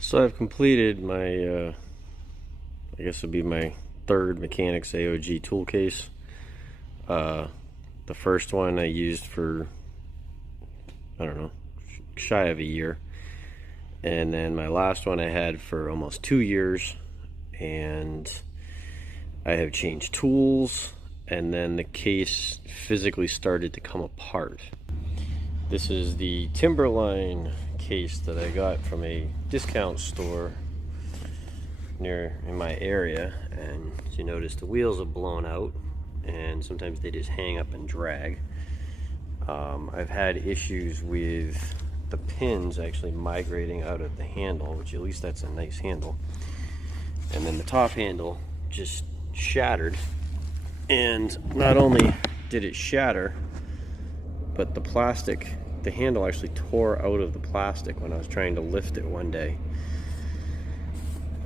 So I've completed my, I guess it would be my third Mechanics AOG tool case. The first one I used for, I don't know, shy of a year. And then my last one I had for almost 2 years. And I have changed tools, and then the case physically started to come apart. This is the Timberline case that I got from a discount store near in my area, and as you notice, the wheels are blown out and sometimes they just hang up and drag. I've had issues with the pins actually migrating out of the handle, which at least that's a nice handle, and then the top handle just shattered. And not only did it shatter, but the plastic, the handle actually tore out of the plastic when I was trying to lift it one day,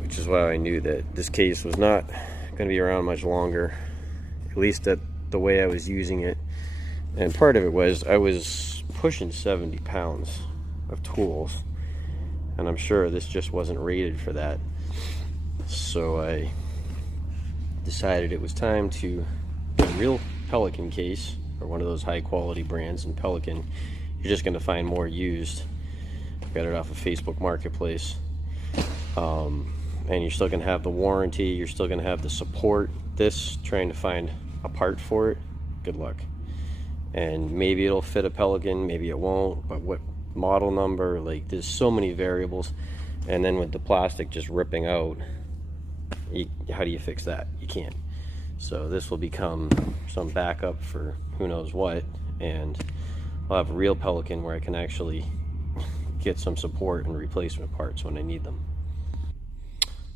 which is why I knew that this case was not going to be around much longer, at least at the way I was using it. And part of it was I was pushing 70 pounds of tools, and I'm sure this just wasn't rated for that. So I decided it was time to get a real Pelican case, or one of those high quality brands. And Pelican, you're just going to find more used. Got it off of Facebook Marketplace, and you're still going to have the warranty, you're still going to have the support. This, trying to find a part for it, good luck. And maybe it'll fit a Pelican, maybe it won't, but what model number, like, there's so many variables. And then with the plastic just ripping out, how do you fix that? You can't. So this will become some backup for who knows what, and I'll have a real Pelican where I can actually get some support and replacement parts when I need them.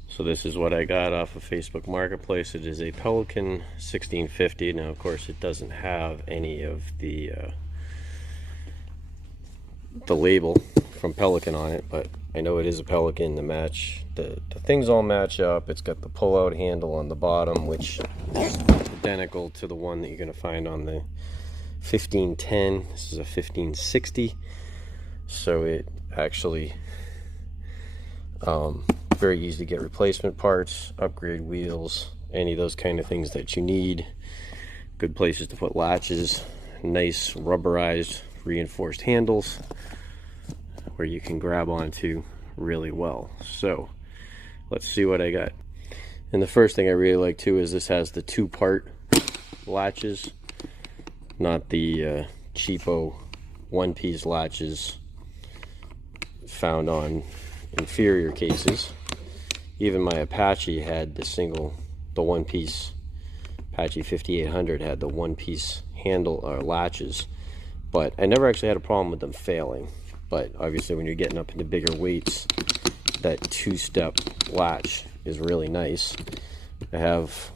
So this is what I got off of Facebook Marketplace. It is a Pelican 1650. Now, of course, it doesn't have any of the label from Pelican on it, but I know it is a Pelican. To match the things all match up. It's got the pull-out handle on the bottom, which is identical to the one that you're going to find on the 1510. This is a 1560, so it actually very easy to get replacement parts, upgrade wheels, any of those kind of things that you need. Good places to put latches, nice rubberized reinforced handles where you can grab onto really well. So let's see what I got. And the first thing I really like too is this has the 2-part latches, not the cheapo one-piece latches found on inferior cases. Even my Apache had the one-piece Apache 5800 had the one-piece handle or latches, but I never actually had a problem with them failing. But obviously when you're getting up into bigger weights, that 2-step latch is really nice. I have,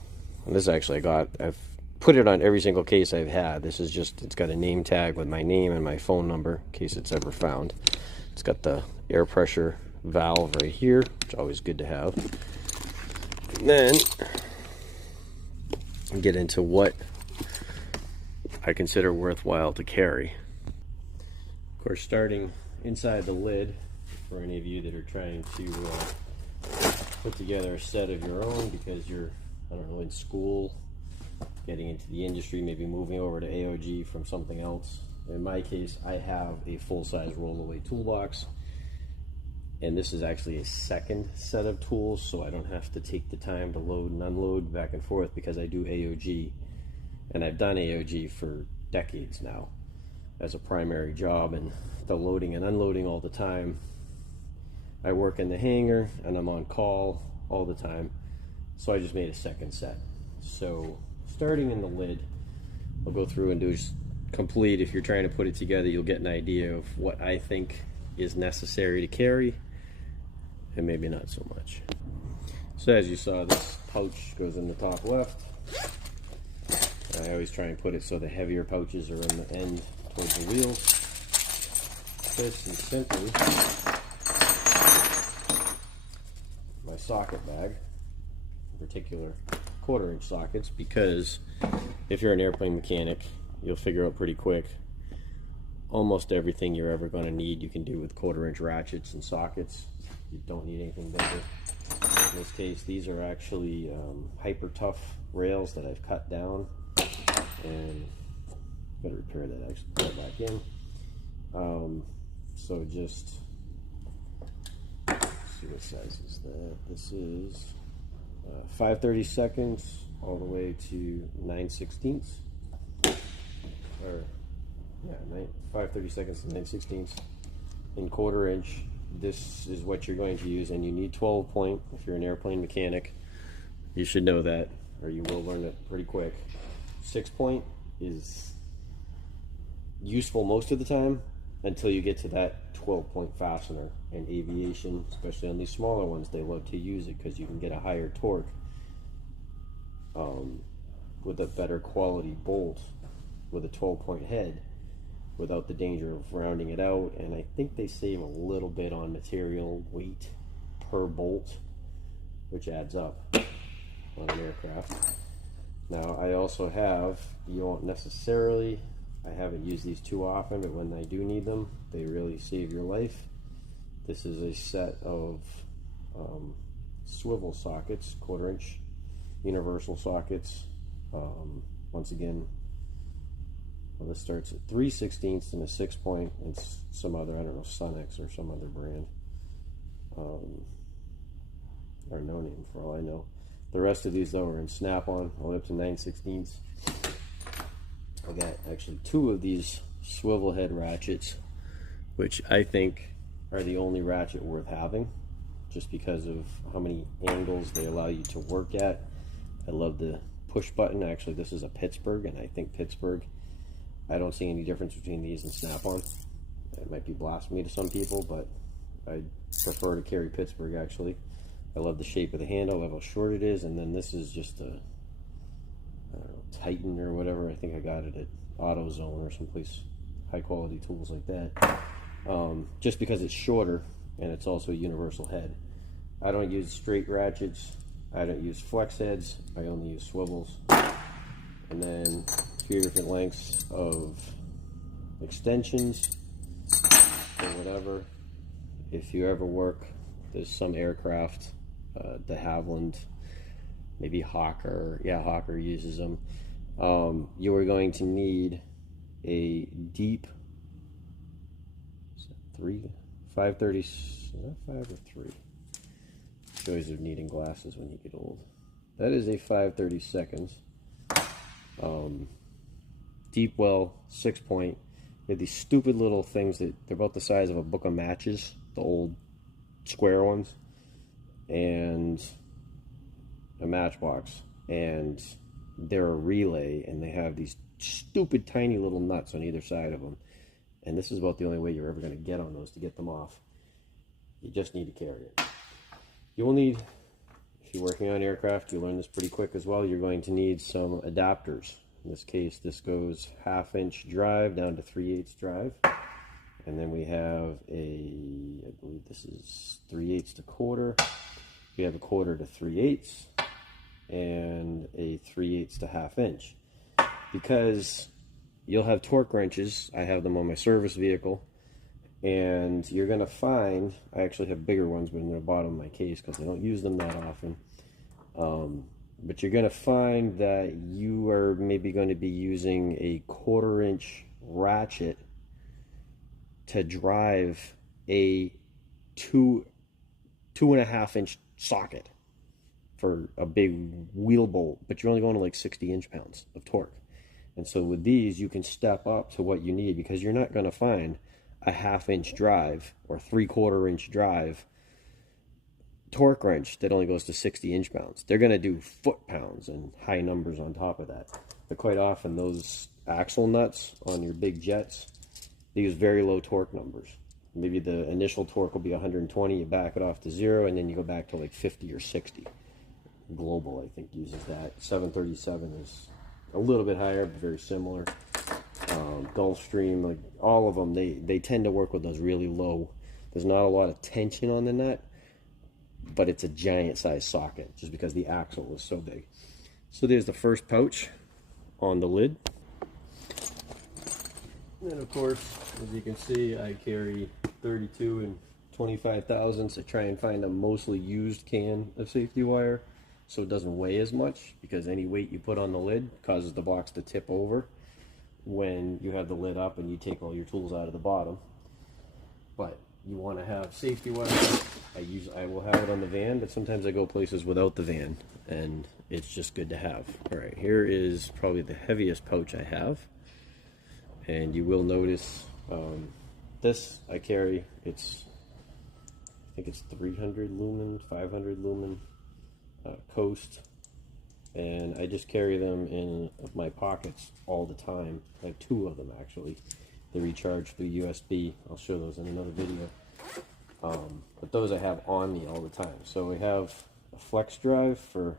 this actually I've put it on every single case I've had. This is just, it's got a name tag with my name and my phone number in case it's ever found. It's got the air pressure valve right here, which is always good to have. And then get into what I consider worthwhile to carry. Of course, starting inside the lid, for any of you that are trying to put together a set of your own because you're, I don't know, in school, getting into the industry, maybe moving over to AOG from something else. In my case, I have a full-size roll-away toolbox, and this is actually a second set of tools, so I don't have to take the time to load and unload back and forth because I do AOG, and I've done AOG for decades now as a primary job, and the loading and unloading all the time. I work in the hangar and I'm on call all the time, so I just made a second set. So starting in the lid, I'll go through and do just complete. If you're trying to put it together, you'll get an idea of what I think is necessary to carry, and maybe not so much. So as you saw, this pouch goes in the top left. I always try and put it so the heavier pouches are in the end towards the wheels. This is simply my socket bag, in particular 1/4-inch sockets, because if you're an airplane mechanic, you'll figure out pretty quick almost everything you're ever going to need you can do with 1/4-inch ratchets and sockets. You don't need anything bigger. In this case, these are actually hyper tough rails that I've cut down, and got to repair that, actually put it back in. So just see what size is that. This is 5/32 all the way to 9/16, or yeah, 5/32 to 9/16 in 1/4-inch. This is what you're going to use, and you need 12 point. If you're an airplane mechanic, you should know that, or you will learn it pretty quick. 6 point is useful most of the time until you get to that 12 point fastener. In aviation, especially on these smaller ones, they love to use it because you can get a higher torque with a better quality bolt with a 12 point head, without the danger of rounding it out. And I think they save a little bit on material weight per bolt, which adds up on an aircraft. Now I also have, you won't necessarily, I haven't used these too often, but when I do need them, they really save your life. This is a set of swivel sockets, 1/4-inch universal sockets. Once again, well, this starts at 3/16 and a 6 point, and some other, I don't know, Sunex or some other brand, or no name for all I know. The rest of these though are in snap-on, all the way up to 9/16. I got actually 2 of these swivel head ratchets, which I think are the only ratchet worth having, just because of how many angles they allow you to work at. I love the push button. Actually, this is a Pittsburgh, and I think Pittsburgh, I don't see any difference between these and snap-on. It might be blasphemy to some people, but I prefer to carry Pittsburgh, actually. I love the shape of the handle, I love how short it is, and then this is just a, I don't know, Titan or whatever. I think I got it at AutoZone or someplace, high quality tools like that. Just because it's shorter, and it's also a universal head. I don't use straight ratchets, I don't use flex heads, I only use swivels. And then 2 different lengths of extensions or whatever. If you ever work, there's some aircraft, de Havilland, maybe Hawker, yeah, Hawker uses them. You are going to need a deep 530, is that 5 or 3? Joys of needing glasses when you get old. That is a 5/32. Deep well, 6 point. They have these stupid little things that they're about the size of a book of matches, the old square ones, and a matchbox, and they're a relay, and they have these stupid tiny little nuts on either side of them, and this is about the only way you're ever going to get on those to get them off. You just need to carry it. You will need, if you're working on aircraft, you learn this pretty quick as well, you're going to need some adapters. In this case, this goes 1/2-inch drive down to 3/8 drive. And then we have a, I believe this is 3/8 to 1/4. We have a 1/4 to 3/8, and a 3/8 to 1/2-inch. Because you'll have torque wrenches, I have them on my service vehicle, and you're going to find, I actually have bigger ones, but in the bottom of my case because I don't use them that often. But you're going to find that you are maybe going to be using a 1/4-inch ratchet to drive a 2.5-inch socket for a big wheel bolt, but you're only going to like 60 inch-pounds of torque. And so with these, you can step up to what you need, because you're not going to find a 1/2-inch drive or 3/4-inch drive torque wrench that only goes to 60 inch-pounds. They're going to do foot-pounds and high numbers on top of that. But quite often, those axle nuts on your big jets, they use very low torque numbers. Maybe the initial torque will be 120, you back it off to 0, and then you go back to like 50 or 60. Global, I think, uses that. 737 is a little bit higher, but very similar. Gulfstream, like all of them, they tend to work with those really low. There's not a lot of tension on the nut, but it's a giant size socket just because the axle is so big. So there's the first pouch on the lid. And then of course, as you can see, I carry 32 and 25 thousandths to try and find a mostly used can of safety wire, so it doesn't weigh as much, because any weight you put on the lid causes the box to tip over when you have the lid up and you take all your tools out of the bottom. But you want to have safety wire. I will have it on the van, but sometimes I go places without the van, and it's just good to have. All right, here is probably the heaviest pouch I have, and you will notice this I carry. I think it's 300 lumen, 500 lumen Coast, and I just carry them in my pockets all the time. I have 2 of them actually. They recharge through USB. I'll show those in another video. But those I have on me all the time. So we have a flex drive for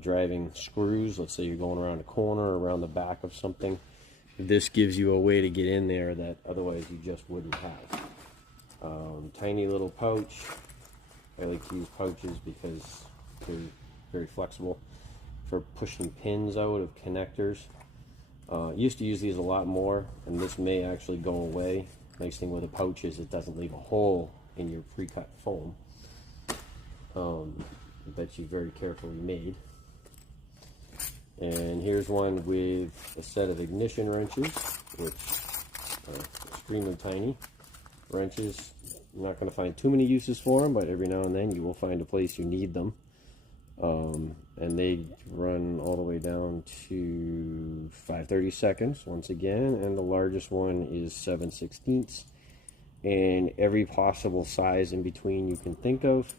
driving screws. Let's say you're going around a corner or around the back of something. This gives you a way to get in there that otherwise you just wouldn't have. Tiny little pouch. I like to use pouches because they're very flexible for pushing pins out of connectors. Used to use these a lot more, and this may actually go away. Nice thing with a pouch is it doesn't leave a hole in your pre-cut foam that you very carefully made. And here's one with a set of ignition wrenches, which are extremely tiny wrenches. You're not going to find too many uses for them, but every now and then you will find a place you need them. And they run all the way down to 5/32 once again, and the largest one is 7/16, and every possible size in between you can think of.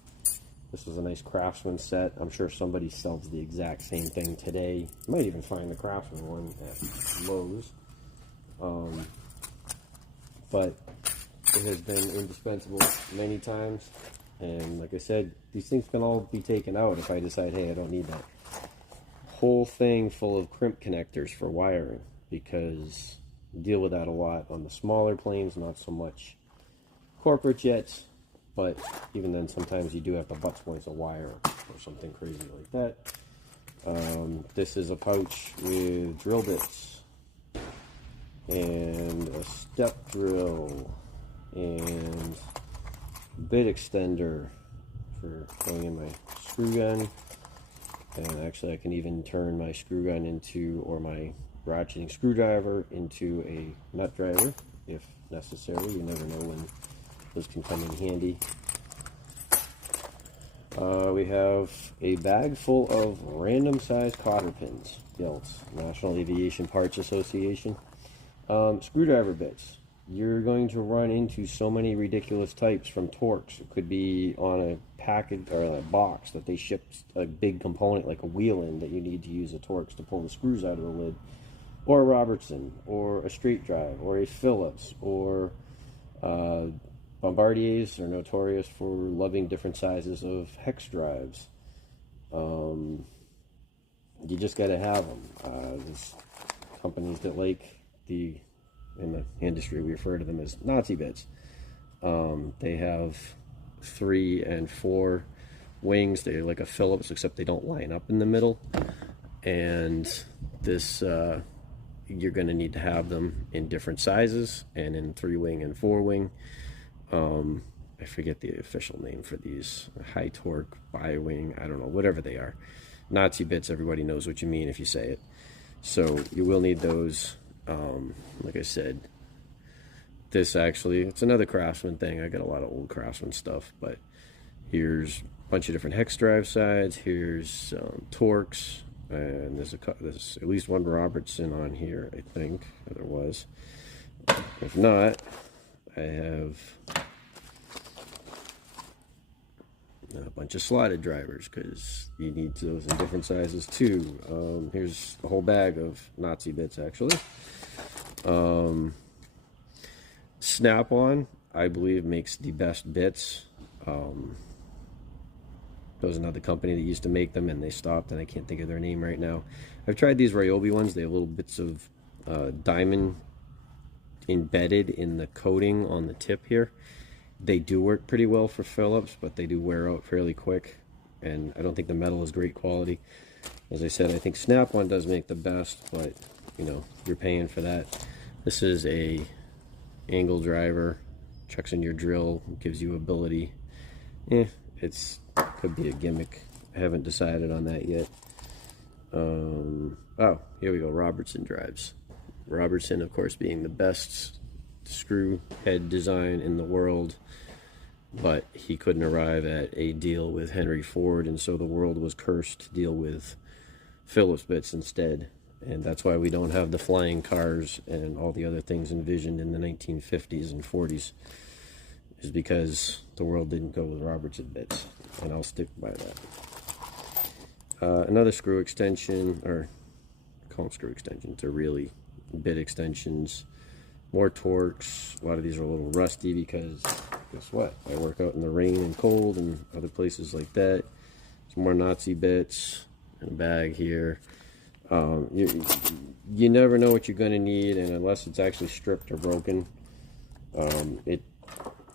This was a nice Craftsman set. I'm sure somebody sells the exact same thing today. You might even find the Craftsman one at Lowe's. But it has been indispensable many times. And like I said, these things can all be taken out if I decide, hey, I don't need that. Whole thing full of crimp connectors for wiring, because you deal with that a lot on the smaller planes, not so much corporate jets, but even then sometimes you do have to butt splice a wire or something crazy like that. This is a pouch with drill bits and a step drill and bit extender for going in my screw gun, and actually I can even turn my screw gun into, or my ratcheting screwdriver into, a nut driver if necessary. You never know when those can come in handy. We have a bag full of random size cotter pins, belts, National Aviation Parts Association. Screwdriver bits. You're going to run into so many ridiculous types from Torx. It could be on a package or a box that they ship a big component like a wheel in that you need to use a Torx to pull the screws out of the lid, or a Robertson, or a straight drive, or a Phillips, or Bombardiers are notorious for loving different sizes of hex drives. You just got to have them. There's companies that like in the industry, we refer to them as Nazi bits. They have 3 and 4 wings. They're like a Phillips, except they don't line up in the middle. And this, you're going to need to have them in different sizes, and in 3-wing and 4-wing. I forget the official name for these. High torque, bi-wing, I don't know, whatever they are. Nazi bits, everybody knows what you mean if you say it. So you will need those. Like I said, this actually, it's another Craftsman thing. I got a lot of old Craftsman stuff, but here's a bunch of different hex drive sides. Here's Torx, and there's at least one Robertson on here, I think there was. If not, I have a bunch of slotted drivers, because you need those in different sizes too. Here's a whole bag of Nazi bits actually. Snap-on, I believe, makes the best bits. There was another company that used to make them and they stopped, and I can't think of their name right now. I've tried these Ryobi ones. They have little bits of diamond embedded in the coating on the tip here. They do work pretty well for Phillips, but they do wear out fairly quick, and I don't think the metal is great quality. As I said, I think Snap-on does make the best, but you know, you're paying for that. This is a angle driver, chucks in your drill, gives you ability. It's could be a gimmick. I haven't decided on that yet. Oh, here we go. Robertson drives. Robertson, of course, being the best screw head design in the world, but he couldn't arrive at a deal with Henry Ford, and so the world was cursed to deal with Phillips bits instead. And that's why we don't have the flying cars and all the other things envisioned in the 1950s and 40s, is because the world didn't go with Robertson bits, and I'll stick by that. Another screw extension, or I call them screw extensions, they're really bit extensions. More Torx. A lot of these are a little rusty because guess what? I work out in the rain and cold and other places like that. Some more Nazi bits in a bag here. You never know what you're going to need, and unless it's actually stripped or broken,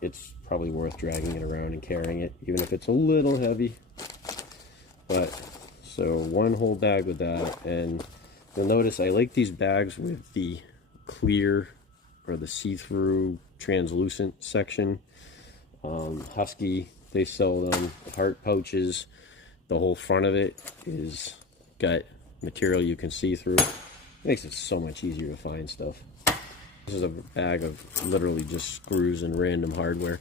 it's probably worth dragging it around and carrying it, even if it's a little heavy. But so one whole bag with that, and you'll notice I like these bags with the clear or the see-through translucent section. Husky, they sell them, heart pouches. The whole front of it is got material you can see through. Makes it so much easier to find stuff. This is a bag of literally just screws and random hardware.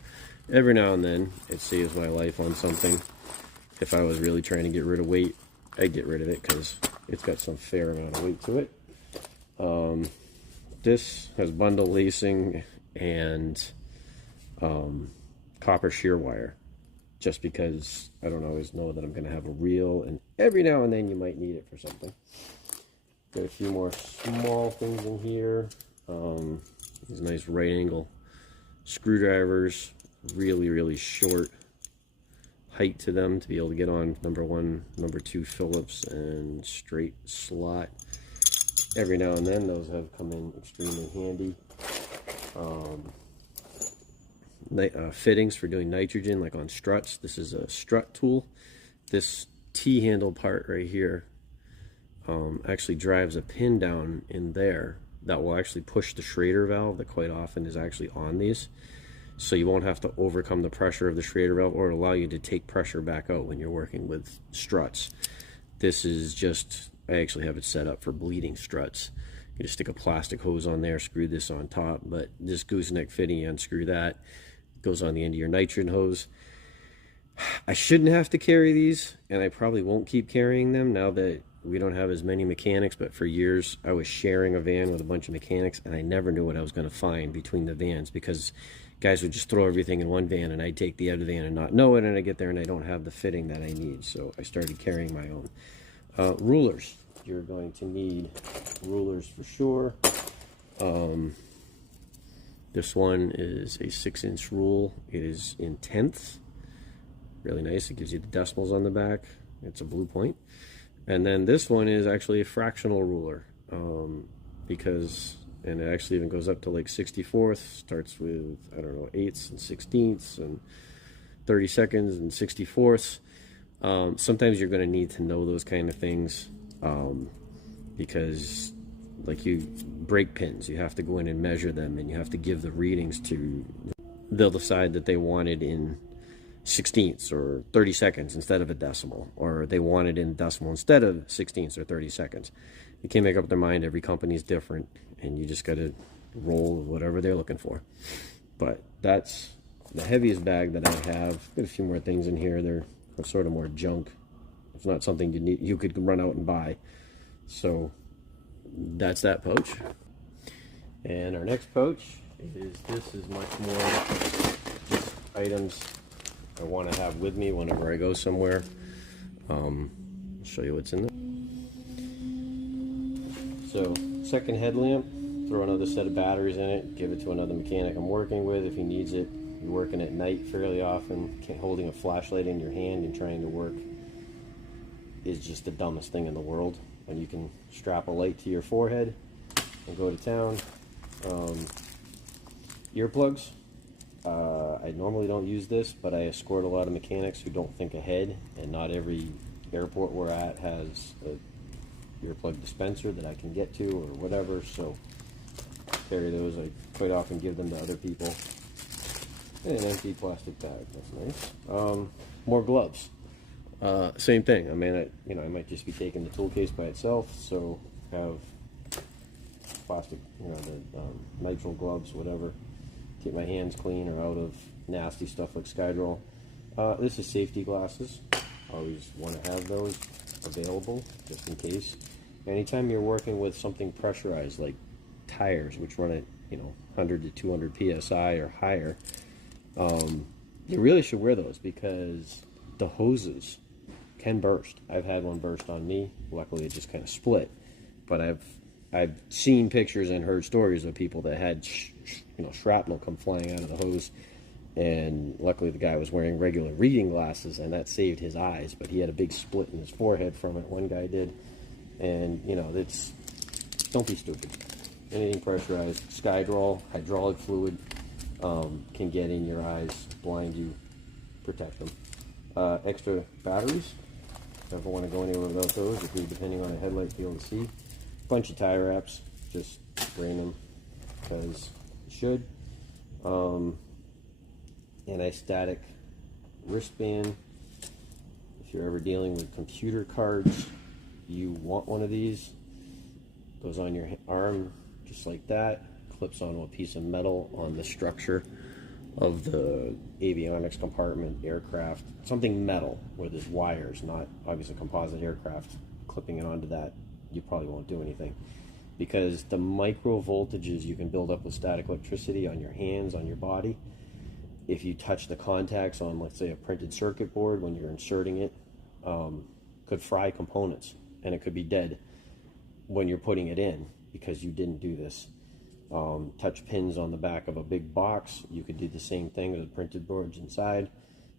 Every now and then it saves my life on something. If I was really trying to get rid of weight, I'd get rid of it because it's got some fair amount of weight to it. This has bundle lacing and copper shear wire, just because I don't always know that I'm going to have a reel, and every now and then you might need it for something. Got a few more small things in here. These nice right angle screwdrivers, really short height to them to be able to get on number 1, number 2 Phillips and straight slot. Every now and then those have come in extremely handy. Fittings for doing nitrogen, like on struts. This is a strut tool. This T-handle part right here actually drives a pin down in there that will actually push the Schrader valve that quite often is actually on these. So you won't have to overcome the pressure of the Schrader valve, or allow you to take pressure back out when you're working with struts. This is just, I actually have it set up for bleeding struts. You just stick a plastic hose on there, screw this on top, but this gooseneck fitting, you unscrew that, it goes on the end of your nitrogen hose. I shouldn't have to carry these, and I probably won't keep carrying them now that we don't have as many mechanics, but for years I was sharing a van with a bunch of mechanics, and I never knew what I was going to find between the vans, because guys would just throw everything in one van and I'd take the other van and not know it, and I get there and I don't have the fitting that I need, so I started carrying my own. Rulers. You're going to need rulers for sure. This one is a 6-inch rule. It is in tenths. Really nice. It gives you the decimals on the back. It's a blue point. And then this one is actually a fractional ruler, and it actually even goes up to like 64ths, starts with, I don't know, 8ths and 16ths and 32nds and 64ths. Sometimes you're going to need to know those kind of things, because like brake pins, you have to go in and measure them, and you have to give the readings to, they'll decide that they want it in 16ths or 32nds instead of a decimal, or they want it in decimal instead of 16ths or 32nds. You can't make up their mind. Every company is different, and you just got to roll with whatever they're looking for. But that's the heaviest bag that I have. Got a few more things in here. They're sort of more junk. It's not something you could run out and buy. So that's that pouch. And our next pouch is much more just items I want to have with me whenever I go somewhere. I'll show you what's in there. So, second headlamp, throw another set of batteries in it, give it to another mechanic I'm working with if he needs it. You're working at night fairly often, holding a flashlight in your hand and trying to work is just the dumbest thing in the world. When you can strap a light to your forehead and go to town. Earplugs. I normally don't use this, but I escort a lot of mechanics who don't think ahead, and not every airport we're at has a earplug dispenser that I can get to or whatever, so carry those. I quite often give them to other people. And an empty plastic bag, that's nice. More gloves. Same thing. I mean, I might just be taking the tool case by itself, so have plastic, the nitrile gloves, whatever. Keep my hands clean or out of nasty stuff like Skydroll. This is safety glasses. Always want to have those available just in case. Anytime you're working with something pressurized like tires, which run at 100 to 200 psi or higher, you really should wear those because the hoses can burst. I've had one burst on me. Luckily, it just kind of split. But I've seen pictures and heard stories of people that had shrapnel come flying out of the hose. And luckily, the guy was wearing regular reading glasses, and that saved his eyes. But he had a big split in his forehead from it. One guy did. And don't be stupid. Anything pressurized, Skydroll, hydraulic fluid, can get in your eyes, blind you, protect them. Extra batteries. Never want to go anywhere without those. If you're depending on a headlight to be able to see. Bunch of tie wraps. Just bring them because you should. Anti-static wristband. If you're ever dealing with computer cards, you want one of these. Goes on your arm just like that. Clips onto a piece of metal on the structure of the avionics compartment, aircraft. Something metal where there's wires, not obviously composite aircraft. Clipping it onto that, you probably won't do anything. Because the micro voltages you can build up with static electricity on your hands, on your body, if you touch the contacts on, let's say, a printed circuit board when you're inserting it, could fry components, and it could be dead when you're putting it in because you didn't do this. Touch pins on the back of a big box, you could do the same thing with the printed boards inside.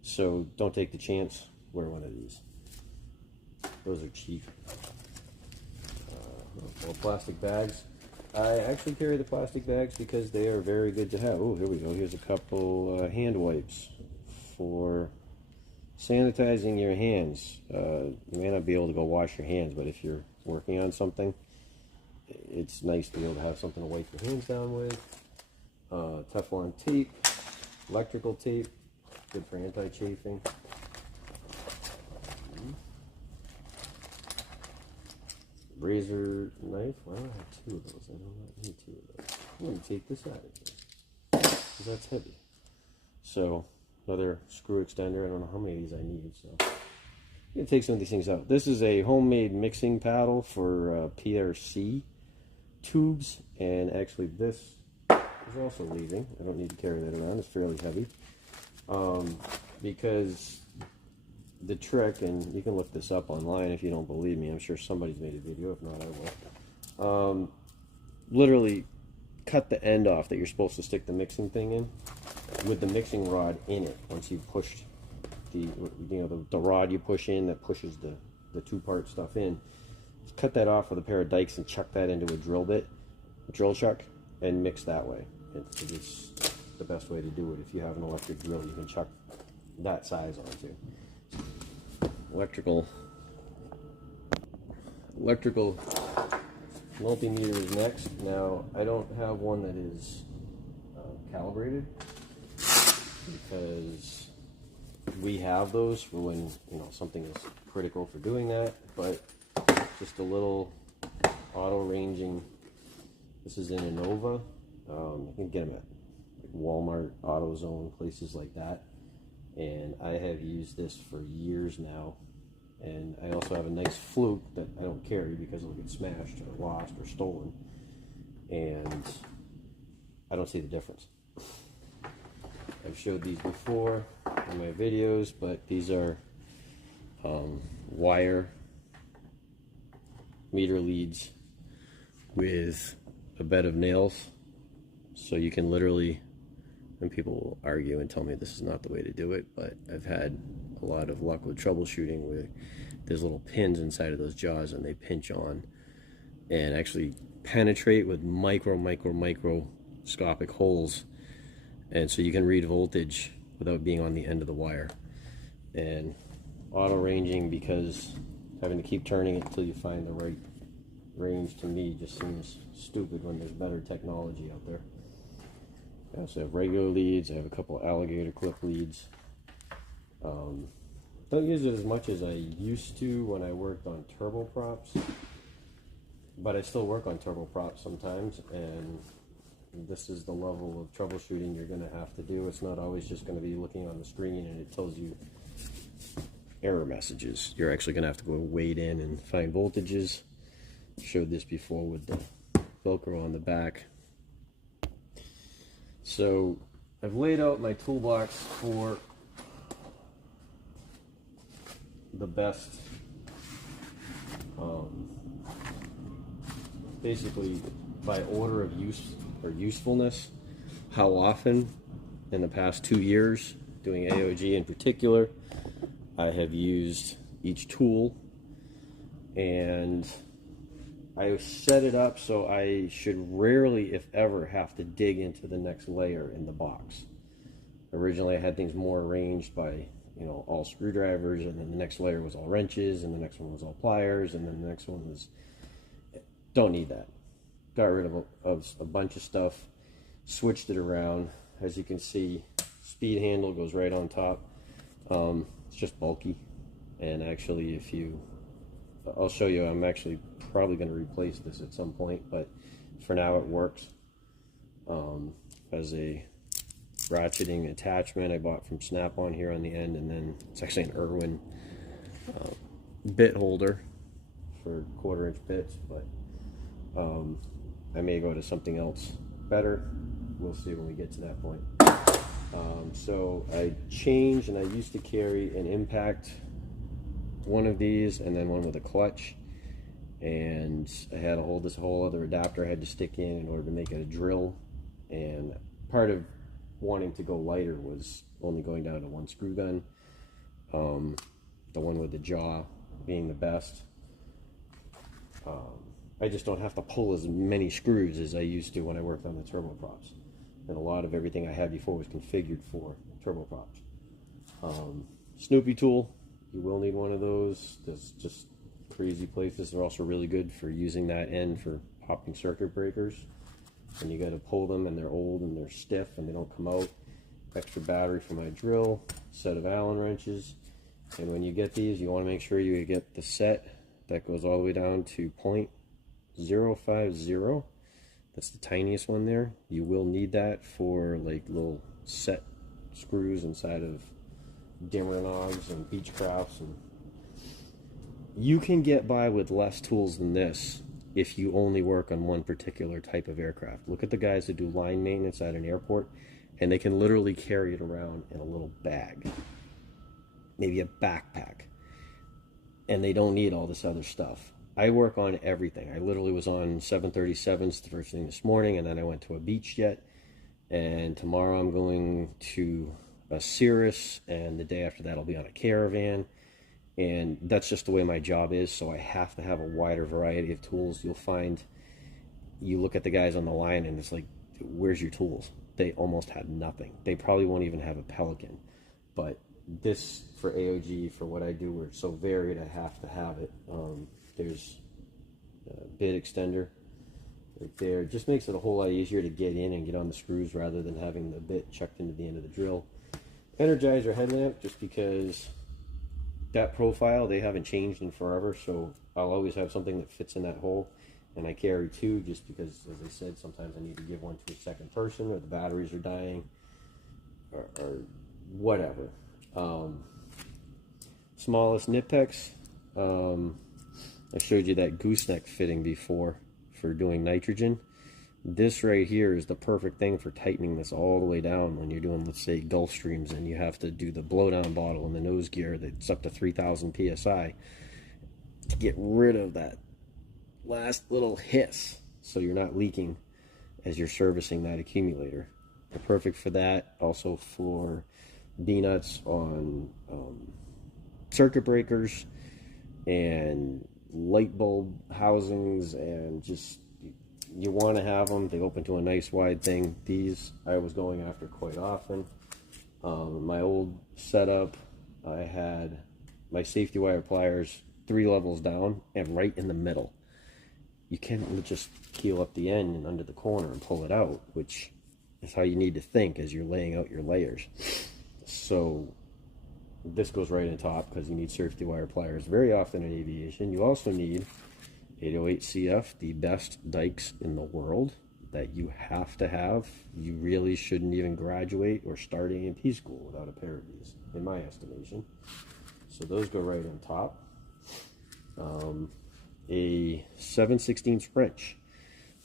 So don't take the chance, wear one of these. Those are cheap. Well, plastic bags. I actually carry the plastic bags because they are very good to have. Oh, here we go. Here's a couple hand wipes for sanitizing your hands. You may not be able to go wash your hands, but if you're working on something, it's nice to be able to have something to wipe your hands down with. Teflon tape, electrical tape, good for anti-chafing. Razor knife. Well, I have two of those. I do not need two of those. I'm going to take this out of here because that's heavy. So another screw extender. I don't know how many of these I need, so I'm going to take some of these things out. This is a homemade mixing paddle for PRC tubes, and actually this is also leaving. I don't need to carry that around. It's fairly heavy because the trick, and you can look this up online if you don't believe me. I'm sure somebody's made a video. If not, I will. Literally cut the end off that you're supposed to stick the mixing thing in with the mixing rod in it. Once you've pushed the rod you push in that pushes the two-part stuff in, cut that off with a pair of dikes and chuck that into a drill chuck, and mix that way. It's the best way to do it. If you have an electric drill, you can chuck that size onto. Electrical multimeter is next. Now, I don't have one that is calibrated because we have those for when something is critical for doing that, but just a little auto ranging. This is in Innova. You can get them at Walmart, AutoZone, places like that. And I have used this for years now. And I also have a nice fluke that I don't carry because it'll get smashed or lost or stolen. And I don't see the difference. I've showed these before in my videos, but these are wire meter leads with a bed of nails. So you can literally, and people will argue and tell me this is not the way to do it, but I've had a lot of luck with troubleshooting where there's little pins inside of those jaws and they pinch on and actually penetrate with microscopic holes, and so you can read voltage without being on the end of the wire. And auto ranging because having to keep turning it until you find the right range to me just seems stupid when there's better technology out there. I also have regular leads. I have a couple alligator clip leads. Don't use it as much as I used to when I worked on turboprops, but I still work on turboprops sometimes, and this is the level of troubleshooting you're going to have to do. It's not always just going to be looking on the screen and it tells you error messages. You're actually going to have to go wade in and find voltages. Showed this before with the Velcro on the back. So I've laid out my toolbox for the best, basically by order of use or usefulness, how often in the past 2 years, doing AOG in particular, I have used each tool, and I set it up so I should rarely, if ever, have to dig into the next layer in the box. Originally I had things more arranged by, you know, all screwdrivers, and then the next layer was all wrenches, and the next one was all pliers, and then the next one was, don't need that. Got rid of a bunch of stuff, switched it around. As you can see, speed handle goes right on top. It's just bulky, and actually if you, I'll show you, I'm actually probably going to replace this at some point, but for now it works. As a ratcheting attachment I bought from Snap-on here on the end, and then it's actually an Irwin bit holder for 1/4 inch bits, but I may go to something else better. We'll see when we get to that point. So I changed, and I used to carry an impact, one of these, and then one with a clutch, and I had this whole other adapter I had to stick in order to make it a drill. And part of wanting to go lighter was only going down to one screw gun, the one with the jaw being the best. I just don't have to pull as many screws as I used to when I worked on the turboprops, and a lot of everything I had before was configured for turboprops. Snoopy tool, you will need one of those. There's just crazy places. They're also really good for using that end for popping circuit breakers, and you got to pull them, and they're old and they're stiff and they don't come out. Extra battery for my drill, set of Allen wrenches, and when you get these, you want to make sure you get the set that goes all the way down to 0.050. That's the tiniest one there. You will need that for like little set screws inside of dimmer knobs and Beechcrafts, and you can get by with less tools than this if you only work on one particular type of aircraft. Look at the guys that do line maintenance at an airport, and they can literally carry it around in a little bag, maybe a backpack, and they don't need all this other stuff. I work on everything. I literally was on 737s the first thing this morning, and then I went to a beach jet, and tomorrow I'm going to a Cirrus, and the day after that I'll be on a Caravan. And that's just the way my job is, so I have to have a wider variety of tools. You'll find, you look at the guys on the line and it's like, where's your tools? They almost have nothing. They probably won't even have a Pelican. But this, for AOG, for what I do, where it's so varied, I have to have it. There's a bit extender right there. It just makes it a whole lot easier to get in and get on the screws rather than having the bit chucked into the end of the drill. Energizer headlamp, just because that profile, they haven't changed in forever, so I'll always have something that fits in that hole. And I carry two just because, as I said, sometimes I need to give one to a second person, or the batteries are dying, or whatever. Smallest Nipex. I showed you that gooseneck fitting before for doing nitrogen. This right here is the perfect thing for tightening this all the way down when you're doing, let's say, Gulf Streams, and you have to do the blowdown bottle in the nose gear that's up to 3,000 psi to get rid of that last little hiss, so you're not leaking as you're servicing that accumulator. They're perfect for that. Also for B-nuts on circuit breakers and light bulb housings, and just, you want to have them. They open to a nice wide thing. These I was going after quite often. My old setup, I had my safety wire pliers 3 levels down and right in the middle. you can't just peel up the end and under the corner and pull it out, which is how you need to think as you're laying out your layers. So this goes right on top because you need safety wire pliers very often in aviation. You also need 808 CF, the best dikes in the world that you have to have. You really shouldn't even graduate or start A&P school without a pair of these, in my estimation. So those go right on top. A 7/16 wrench,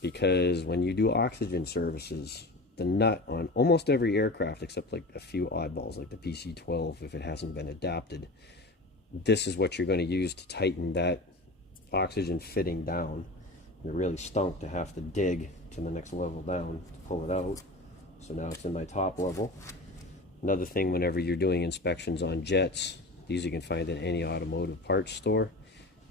because when you do oxygen services, the nut on almost every aircraft, except like a few oddballs like the PC-12, if it hasn't been adapted, this is what you're going to use to tighten that oxygen fitting down. It really stunk to have to dig to the next level down to pull it out. So now it's in my top level. Another thing, whenever you're doing inspections on jets, these you can find in any automotive parts store.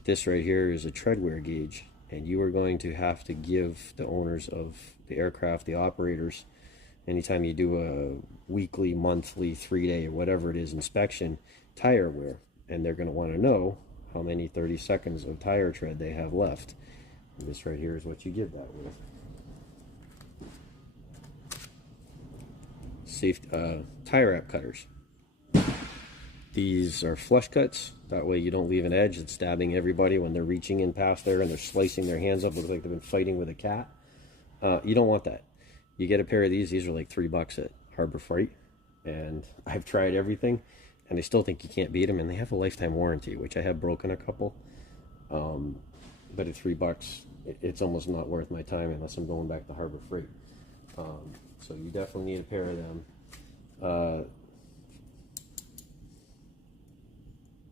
This right here is a tread wear gauge, and you are going to have to give the owners of the aircraft, the operators, anytime you do a weekly, monthly, 3-day, or whatever it is inspection, tire wear. And they're going to want to know how many 30 seconds of tire tread they have left. And this right here is what you give that with. Tire wrap cutters. These are flush cuts. That way you don't leave an edge that's stabbing everybody when they're reaching in past there and they're slicing their hands up. Looks like they've been fighting with a cat. You don't want that. You get a pair of these are like $3 at Harbor Freight. And I've tried everything, and I still think you can't beat them. And they have a lifetime warranty, which I have broken a couple. But at $3, it's almost not worth my time unless I'm going back to Harbor Freight. So you definitely need a pair of them.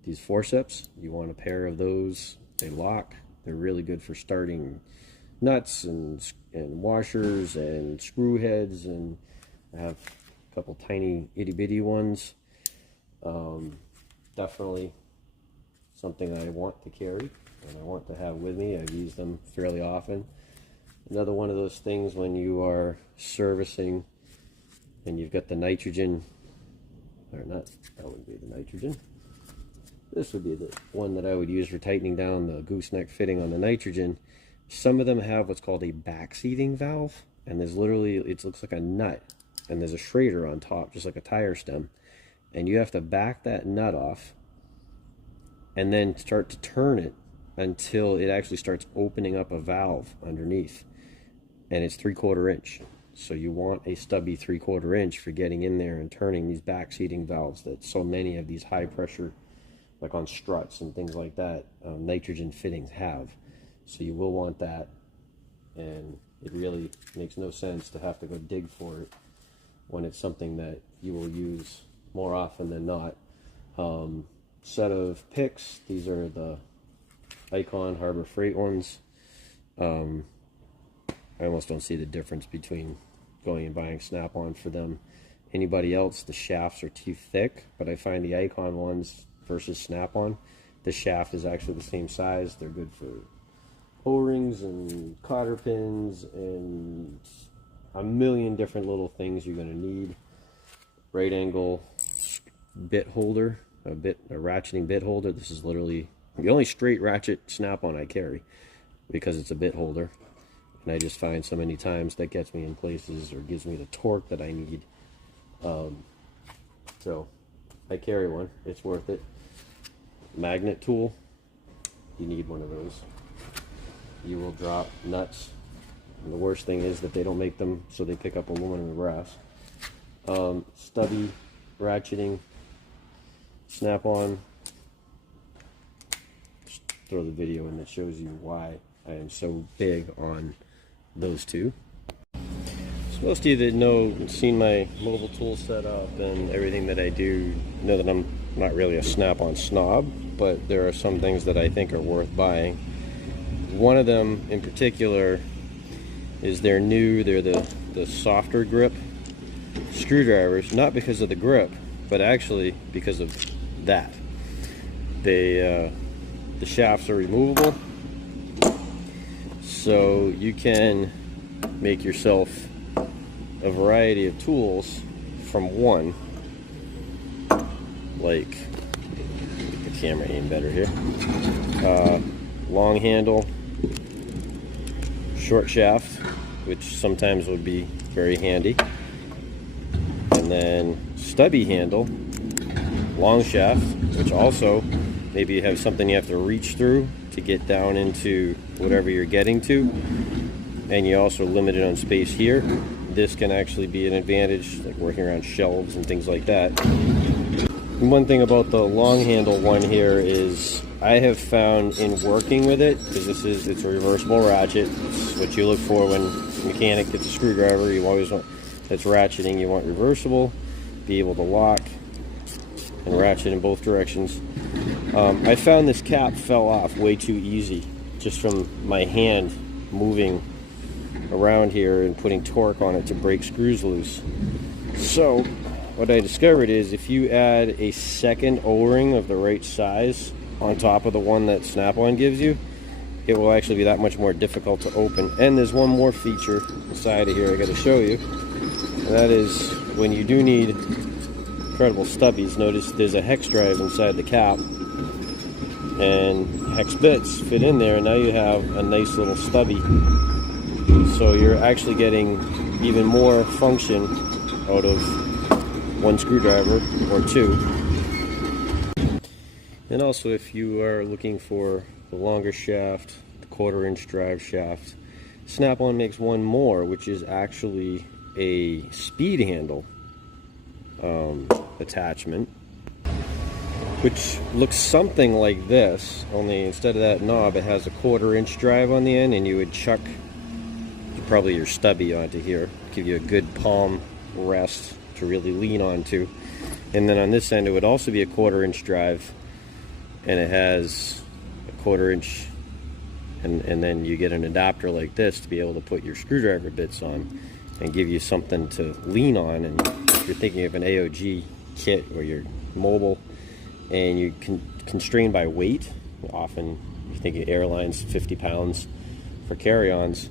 These forceps, you want a pair of those. They lock. They're really good for starting nuts and washers and screw heads, and I have a couple tiny itty bitty ones. Definitely something I want to carry and I want to have with me. I've used them fairly often. Another one of those things when you are servicing and you've got the nitrogen, or not, that wouldn't be the nitrogen. This would be the one that I would use for tightening down the gooseneck fitting on the nitrogen. Some of them have what's called a backseating valve, and there's literally, it looks like a nut, and there's a Schrader on top, just like a tire stem. And you have to back that nut off and then start to turn it until it actually starts opening up a valve underneath. And it's 3/4 inch. So you want a stubby 3/4 inch for getting in there and turning these backseating valves that so many of these high pressure, like on struts and things like that, nitrogen fittings have. So you will want that, and it really makes no sense to have to go dig for it when it's something that you will use more often than not. Set of picks, these are the Icon Harbor Freight ones. I almost don't see the difference between going and buying Snap-on for them. Anybody else, the shafts are too thick, but I find the Icon ones versus Snap-on, the shaft is actually the same size. They're good for O-rings and cotter pins and a million different little things you're going to need. Right angle bit holder, a ratcheting bit holder. This is literally the only straight ratchet Snap-on I carry because it's a bit holder. And I just find so many times that gets me in places or gives me the torque that I need. So I carry one. It's worth it. Magnet tool. You need one of those. You will drop nuts. And the worst thing is that they don't make them so they pick up aluminum and brass. Stubby ratcheting Snap-on. Just throw the video in that shows you why I am so big on those two. So most of you that know, seen my mobile tool setup and everything that I do, know that I'm not really a Snap-on snob, but there are some things that I think are worth buying. One of them in particular is they're the softer grip screwdrivers, not because of the grip, but actually because of that. The shafts are removable, so you can make yourself a variety of tools from one. Like, get the camera aim better here. Long handle, short shaft, which sometimes would be very handy, and then stubby handle, long shaft, which also maybe you have something you have to reach through to get down into whatever you're getting to, and you're also limited on space here. This can actually be an advantage, like working around shelves and things like that. And one thing about the long handle one here is I have found in working with it, because it's a reversible ratchet. It's what you look for when a mechanic gets a screwdriver. You always want, that's ratcheting, you want reversible, be able to lock and ratchet in both directions. I found this cap fell off way too easy, just from my hand moving around here and putting torque on it to break screws loose. So what I discovered is if you add a second O-ring of the right size on top of the one that Snap-on gives you, it will actually be that much more difficult to open. And there's one more feature inside of here I got to show you, and that is when you do need incredible stubbies, notice there's a hex drive inside the cap, and hex bits fit in there, and now you have a nice little stubby. So you're actually getting even more function out of one screwdriver or two. And also, if you are looking for the longer shaft, the 1/4 inch drive shaft, Snap-on makes one more, which is actually a speed handle attachment, which looks something like this, only instead of that knob it has a 1/4 inch drive on the end, and you would chuck probably your stubby onto here, give you a good palm rest to really lean onto. And then on this end it would also be a 1/4 inch drive, and it has a 1/4 inch, and then you get an adapter like this to be able to put your screwdriver bits on and give you something to lean on. And if you're thinking of an AOG kit where you're mobile and you can constrained by weight, often you're thinking airlines 50 pounds for carry-ons,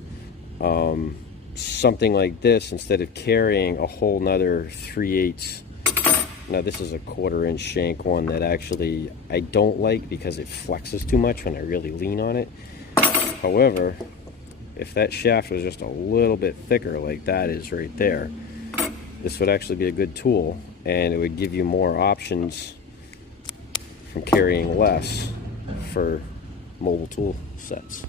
something like this, instead of carrying a whole nother 3/8, now this is a 1/4 inch shank one that actually I don't like because it flexes too much when I really lean on it. However, if that shaft was just a little bit thicker like that is right there, this would actually be a good tool, and it would give you more options from carrying less for mobile tool sets.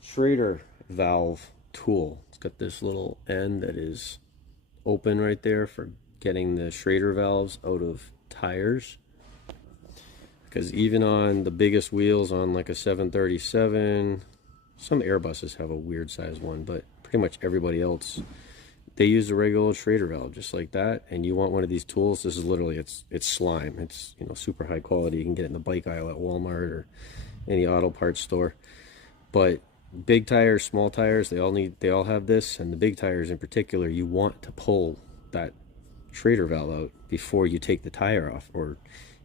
Schrader valve tool. It's got this little end that is open right there for getting the Schrader valves out of tires, because even on the biggest wheels on like a 737, some Airbuses have a weird size one, but pretty much everybody else, they use a regular Schrader valve just like that. And you want one of these tools, this is literally, it's slime, it's, you know, super high quality. You can get it in the bike aisle at Walmart or any auto parts store. But big tires, small tires, they all have this, and the big tires in particular, you want to pull that Schrader valve out before you take the tire off, or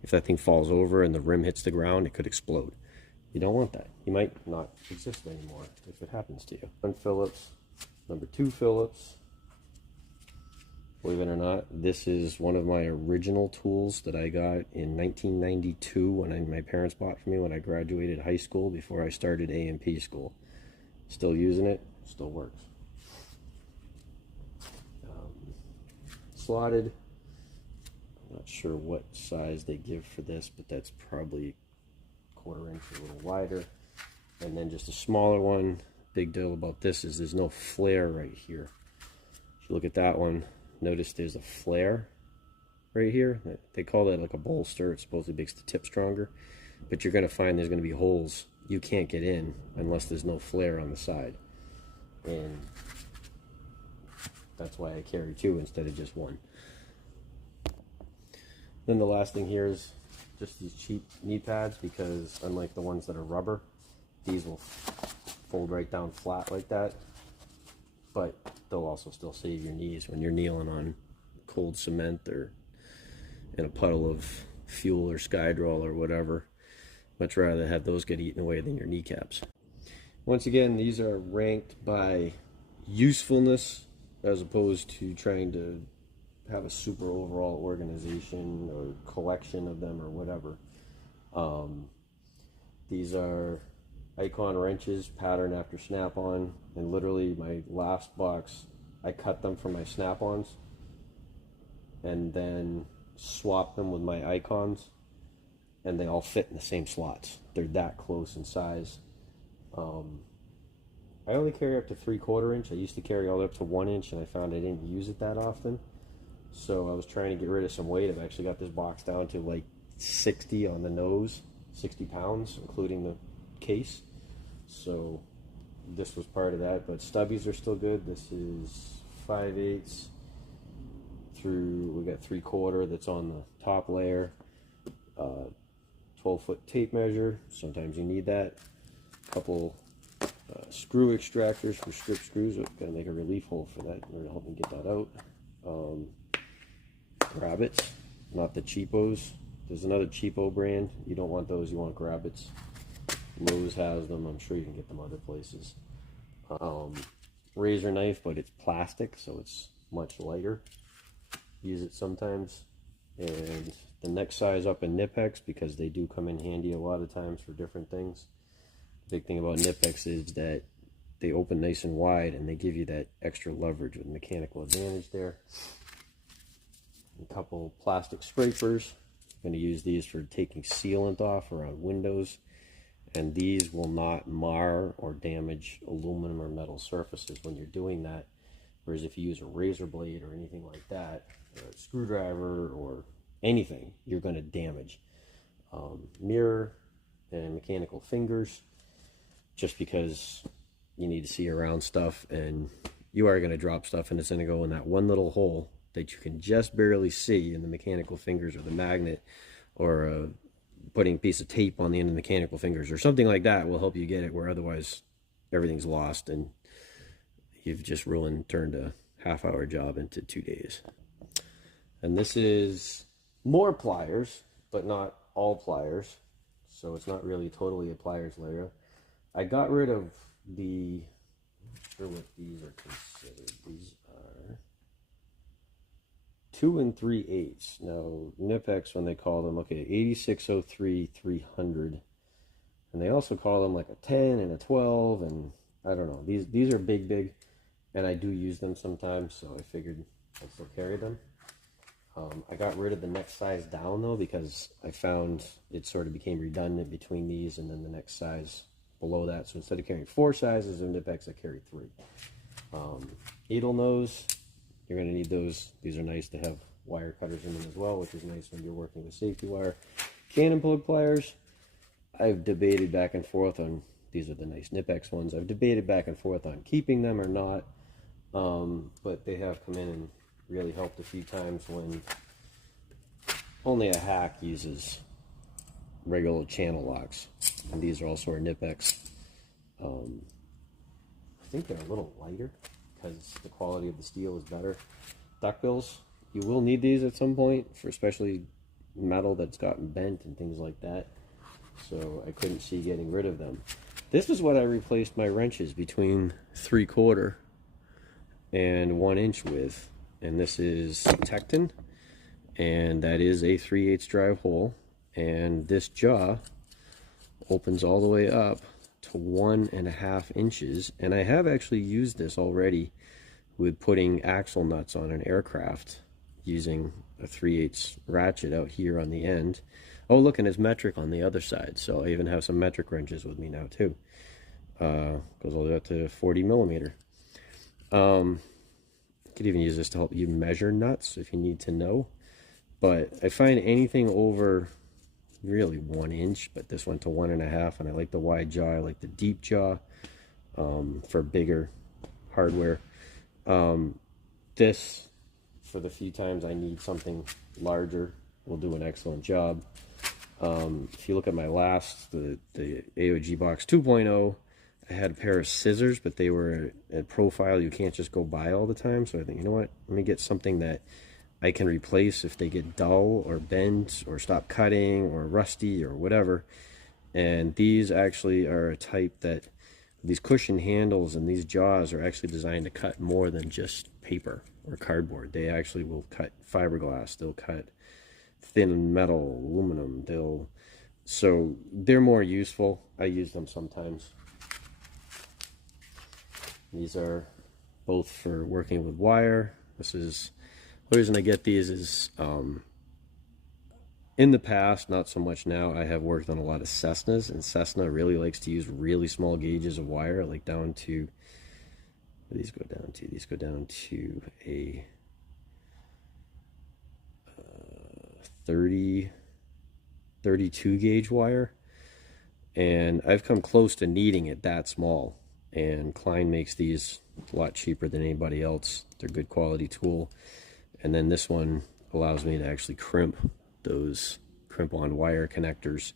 if that thing falls over and the rim hits the ground, it could explode. You don't want that. You might not exist anymore if it happens to you. One Phillips, number 2 Phillips. Believe it or not, this is one of my original tools that I got in 1992 when my parents bought for me when I graduated high school, before I started A&P school. Still using it, still works. Slotted, I'm not sure what size they give for this, but that's probably 1/4 inch, a little wider. And then just a smaller one. Big deal about this is there's no flare right here. If you look at that one, notice there's a flare right here. They call that like a bolster. It supposedly makes the tip stronger, but you're going to find there's going to be holes you can't get in unless there's no flare on the side, and that's why I carry 2 instead of just 1. Then the last thing here is just these cheap knee pads, because unlike the ones that are rubber, these will fold right down flat like that, but they'll also still save your knees when you're kneeling on cold cement or in a puddle of fuel or Skydroll or whatever. Much rather have those get eaten away than your kneecaps. Once again, these are ranked by usefulness as opposed to trying to have a super overall organization or collection of them or whatever. These are icon wrenches, pattern after snap-on, and literally my last box, I cut them from my snap-ons and then swap them with my icons, and they all fit in the same slots. They're that close in size. I only carry up to 3/4 inch. I used to carry all the way up to 1 inch, and I found I didn't use it that often. So I was trying to get rid of some weight. I've actually got this box down to like 60 on the nose, 60 pounds, including the case. So this was part of that, but stubbies are still good. This is 5/8 through, we got 3/4 that's on the top layer. 12-foot tape measure, sometimes you need that. A couple screw extractors for strip screws. I've got to make a relief hole for that in order to help me get that out. Rabbits, not the cheapos. There's another cheapo brand. You don't want those, you want Grabbits. Lowe's has them. I'm sure you can get them other places. Razor knife, but it's plastic, so it's much lighter. Use it sometimes. And the next size up in Nipex, because they do come in handy a lot of times for different things. The big thing about Nipex is that they open nice and wide, and they give you that extra leverage with mechanical advantage there. A couple plastic scrapers. I'm going to use these for taking sealant off around windows, and these will not mar or damage aluminum or metal surfaces when you're doing that. Whereas if you use a razor blade or anything like that, or a screwdriver or anything, you're going to damage. Mirror and mechanical fingers, just because you need to see around stuff, and you are going to drop stuff, and it's going to go in that one little hole that you can just barely see in the mechanical fingers, or the magnet, or putting a piece of tape on the end of the mechanical fingers or something like that will help you get it, where otherwise everything's lost and you've just turned a half-hour job into 2 days. And this is more pliers, but not all pliers, so it's not really totally a pliers layer. I got rid of the, I'm not sure what these are considered. These are 2 3/8. Now Nipex, when they call them, okay, 8603-300, and they also call them like a 10 and a 12, and I don't know. These are big, and I do use them sometimes, so I figured I'd still carry them. I got rid of the next size down though, because I found it sort of became redundant between these and then the next size below that. So instead of carrying 4 sizes of Nipex, I carry 3. Needle nose, you're going to need those. These are nice to have wire cutters in them as well, which is nice when you're working with safety wire. Cannon plug pliers, I've debated back and forth on, these are the nice Nipex ones, I've debated back and forth on keeping them or not, but they have come in and really helped a few times when only a hack uses regular channel locks, and these are also our Nipex. I think they're a little lighter because the quality of the steel is better. Duckbills, you will need these at some point, for especially metal that's gotten bent and things like that, so I couldn't see getting rid of them. This is what I replaced my wrenches between 3/4 and 1 inch with, and this is Tecton, and that is a 3/8 drive hole, and this jaw opens all the way up to 1.5 inches, and I have actually used this already with putting axle nuts on an aircraft using a 3/8 ratchet out here on the end. Oh look, and it's metric on the other side, so I even have some metric wrenches with me now too. Goes all the way up to 40 millimeter. You could even use this to help you measure nuts if you need to know, but I find anything over really 1 inch, but this went to 1.5, and I like the wide jaw, I like the deep jaw for bigger hardware. This, for the few times I need something larger, will do an excellent job. If you look at my last, the AOG box 2.0, I had a pair of scissors, but they were a profile you can't just go buy all the time, so I think, you know what, let me get something that I can replace if they get dull or bent or stop cutting or rusty or whatever. And these actually are a type that, these cushion handles and these jaws are actually designed to cut more than just paper or cardboard. They actually will cut fiberglass, they'll cut thin metal, aluminum, they'll So they're more useful. I use them sometimes. These are both for working with wire. This is the reason I get these is in the past, not so much now, I have worked on a lot of Cessnas, and Cessna really likes to use really small gauges of wire, like down to, these go down to a 32 gauge wire, and I've come close to needing it that small, and Klein makes these a lot cheaper than anybody else. They're good quality tool, and then this one allows me to actually crimp those crimp-on wire connectors,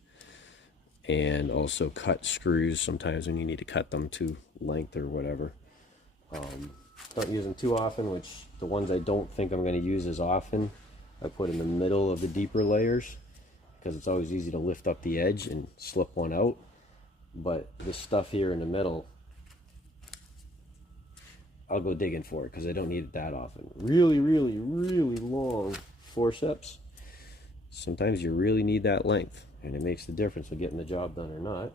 and also cut screws sometimes when you need to cut them to length or whatever. Don't use them too often, which the ones I don't think I'm going to use as often, I put in the middle of the deeper layers, because it's always easy to lift up the edge and slip one out. But this stuff here in the middle, I'll go digging for it because I don't need it that often. Really, really, really long forceps, sometimes you really need that length, and it makes the difference with getting the job done or not.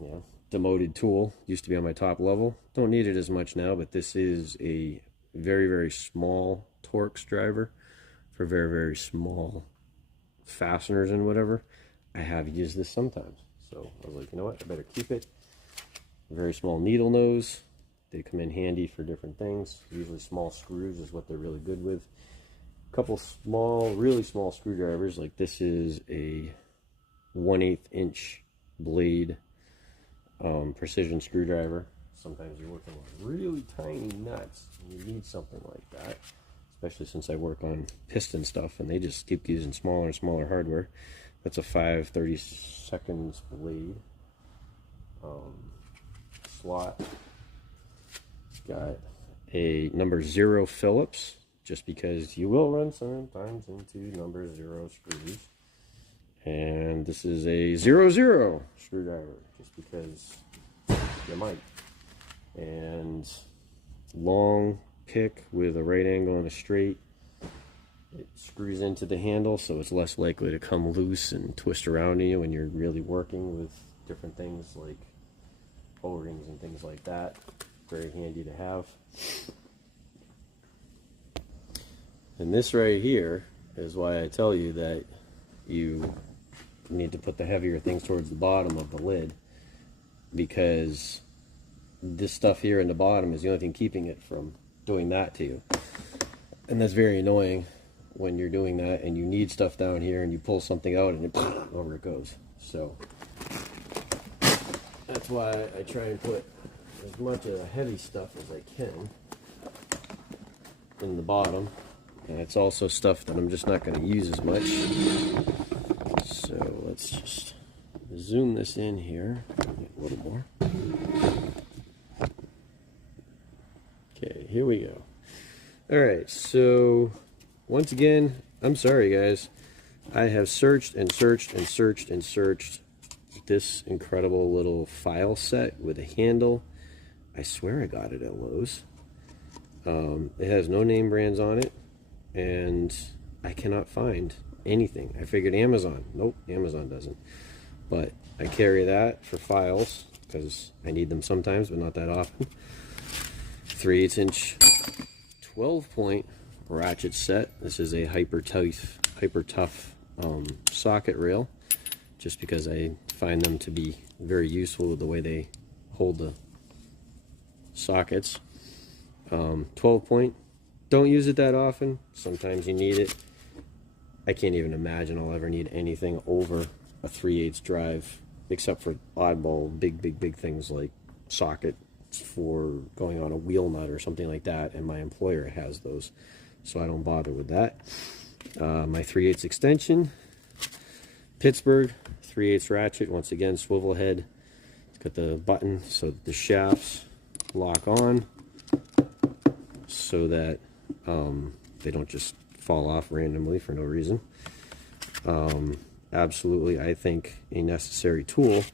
Yeah, demoted tool used to be on my top level. Don't need it as much now, but this is a very, very small Torx driver for very, very small fasteners and whatever. I have used this sometimes, so I was like, you know what, I better keep it. Very small needle nose. They come in handy for different things. Usually small screws is what they're really good with. A couple small, really small screwdrivers, like this is a 1/8 inch blade precision screwdriver. Sometimes you're working with really tiny nuts and you need something like that, especially since I work on piston stuff and they just keep using smaller and smaller hardware. That's a 5/32 blade. Slot. It's got a number 0 Phillips, just because you will run sometimes into number 0 screws. And this is a 00 screwdriver, just because you might. And long pick with a right angle and a straight. It screws into the handle, so it's less likely to come loose and twist around you when you're really working with different things like O-rings and things like that. Very handy to have. And this right here is why I tell you that you need to put the heavier things towards the bottom of the lid, because this stuff here in the bottom is the only thing keeping it from doing that to you. And that's very annoying when you're doing that and you need stuff down here and you pull something out and it, over it goes. So that's why I try and put as much of the heavy stuff as I can in the bottom. And it's also stuff that I'm just not going to use as much. So let's just zoom this in here a little more. Okay, here we go. Alright, so once again, I'm sorry guys. I have searched and searched and searched and searched this incredible little file set with a handle. I swear I got it at Lowe's. It has no name brands on it, and I cannot find anything. I figured Amazon. Nope, Amazon doesn't. But I carry that for files because I need them sometimes, but not that often. 3/8 inch 12-point ratchet set. This is a hyper tough socket rail, just because I find them to be very useful with the way they hold the sockets. 12-point. Don't use it that often. Sometimes you need it. I can't even imagine I'll ever need anything over a 3/8 drive, except for oddball big things like sockets for going on a wheel nut or something like that, and my employer has those, so I don't bother with that. My 3/8 extension, Pittsburgh 3/8 ratchet, once again swivel head. It's got the button so that the shafts lock on, so that they don't just fall off randomly for no reason. Absolutely, I think a necessary tool.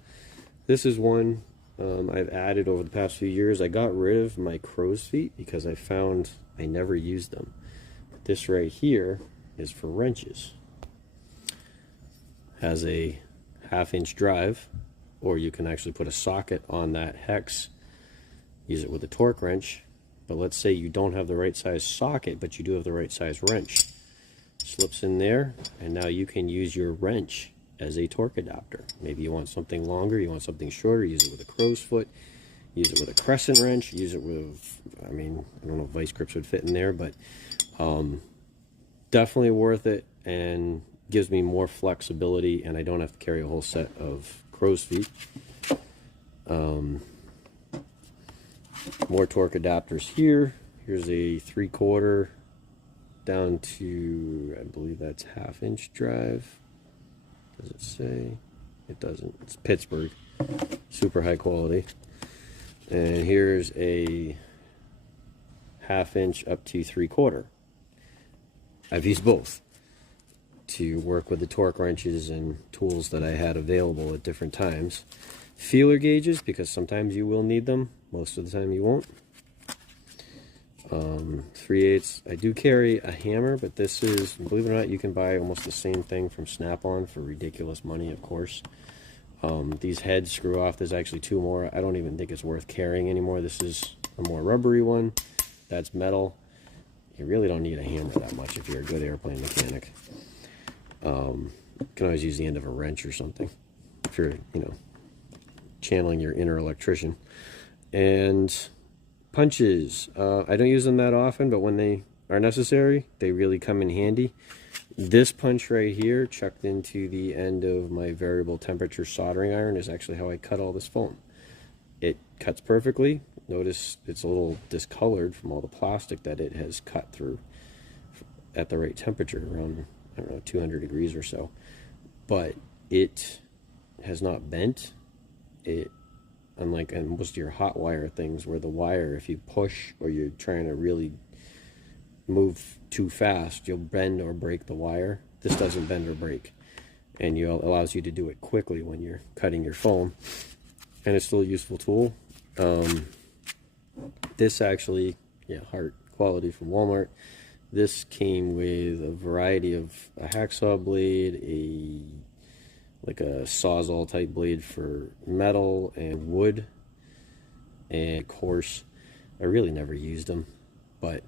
This is one I've added over the past few years. I got rid of my crow's feet because I found I never used them. This right here is for wrenches. has a 1/2-inch drive, or you can actually put a socket on that hex, use it with a torque wrench. But let's say you don't have the right size socket, but you do have the right size wrench. Slips in there, and now you can use your wrench as a torque adapter. Maybe you want something longer, you want something shorter, use it with a crow's foot, use it with a crescent wrench, use it with, I mean, I don't know if vice grips would fit in there, but definitely worth it, and gives me more flexibility, and I don't have to carry a whole set of crow's feet. More torque adapters here. Here's a 3/4 down to, I believe that's 1/2-inch drive. Does it say? It doesn't. It's Pittsburgh. Super high quality. And here's a 1/2-inch up to 3/4. I've used both to work with the torque wrenches and tools that I had available at different times. Feeler gauges, because sometimes you will need them. Most of the time you won't. 3/8. I do carry a hammer, but this is, believe it or not, you can buy almost the same thing from Snap-on for ridiculous money, of course. These heads screw off. There's actually 2 more. I don't even think it's worth carrying anymore. This is a more rubbery one. That's metal. You really don't need a hammer that much if you're a good airplane mechanic. You can always use the end of a wrench or something if you're, you know, channeling your inner electrician. And punches. I don't use them that often, but when they are necessary, they really come in handy. This punch right here, chucked into the end of my variable temperature soldering iron, is actually how I cut all this foam. It cuts perfectly. Notice it's a little discolored from all the plastic that it has cut through at the right temperature, around, I don't know, 200 degrees or so. But it has not bent. It, unlike in most of your hot wire things, where the wire, if you push or you're trying to really move too fast, you'll bend or break the wire. This doesn't bend or break, and it allows you to do it quickly when you're cutting your foam, and it's still a useful tool. This actually, yeah, Heart quality from Walmart. This came with a variety of a hacksaw blade, like a sawzall type blade for metal and wood, and of course, I really never used them, but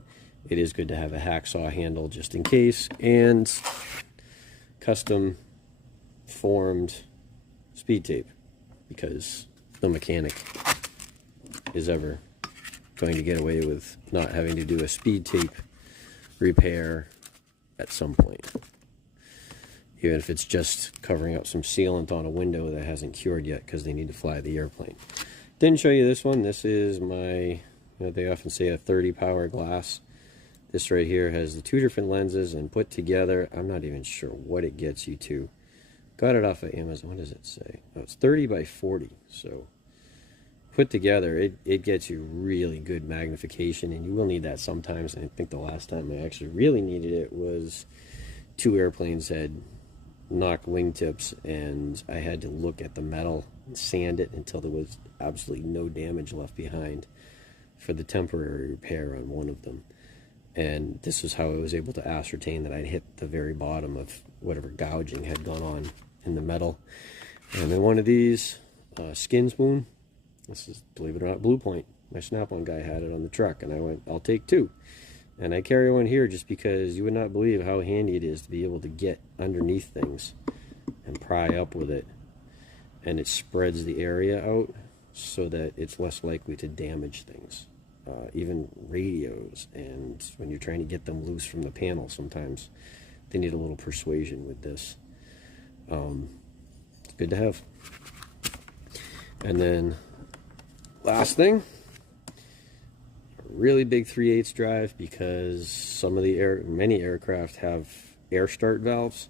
it is good to have a hacksaw handle just in case, and custom formed speed tape, because no mechanic is ever going to get away with not having to do a speed tape repair at some point, even if it's just covering up some sealant on a window that hasn't cured yet because they need to fly the airplane. Didn't show you this one. This is my, you know, they often say a 30 power glass. This right here has the 2 different lenses, and put together, I'm not even sure what it gets you to. Got it off of Amazon. What does it say? Oh, it's 30 by 40. So put together, it gets you really good magnification, and you will need that sometimes. And I think the last time I actually really needed it was 2 airplanes had knocked wingtips, and I had to look at the metal and sand it until there was absolutely no damage left behind for the temporary repair on one of them. And this is how I was able to ascertain that I'd hit the very bottom of whatever gouging had gone on in the metal. And then one of these, skin spoon. This is, believe it or not, Blue Point. My Snap-on guy had it on the truck, and I went, I'll take 2. And I carry one here just because you would not believe how handy it is to be able to get underneath things and pry up with it. And it spreads the area out so that it's less likely to damage things. Even radios, and when you're trying to get them loose from the panel, sometimes they need a little persuasion with this. It's good to have. And then last thing, a really big 3/8 drive, because some of the many aircraft have air start valves,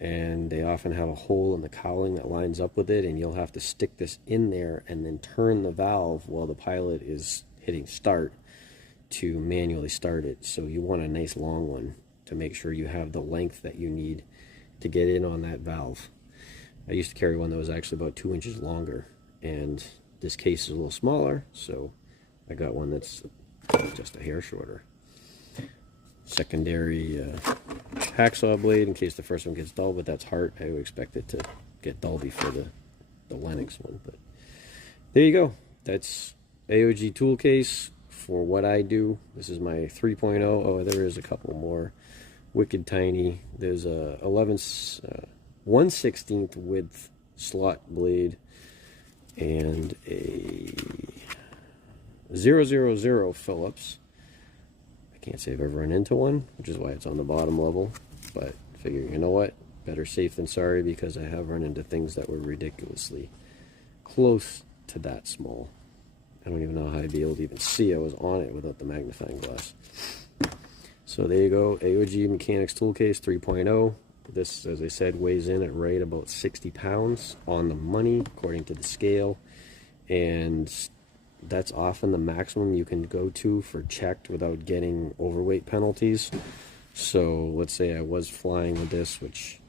and they often have a hole in the cowling that lines up with it, and you'll have to stick this in there and then turn the valve while the pilot is hitting start to manually start it. So you want a nice long one to make sure you have the length that you need to get in on that valve. I used to carry one that was actually about 2 inches longer, and this case is a little smaller, so I got one that's just a hair shorter. secondary hacksaw blade in case the first one gets dull, but that's hard. I would expect it to get dull before the Lennox one. But there you go. That's AOG tool case for what I do. This is my 3.0. Oh, there is a couple more. Wicked tiny. There's a 1/16 width slot blade and a 000 Phillips. I can't say I've ever run into one, which is why it's on the bottom level, but figure, you know what, better safe than sorry, because I have run into things that were ridiculously close to that small. I don't even know how I'd be able to even see I was on it without the magnifying glass. So there you go, AOG Mechanics Toolcase 3.0. This, as I said, weighs in at right about 60 pounds on the money, according to the scale. And that's often the maximum you can go to for checked without getting overweight penalties. So let's say I was flying with this, which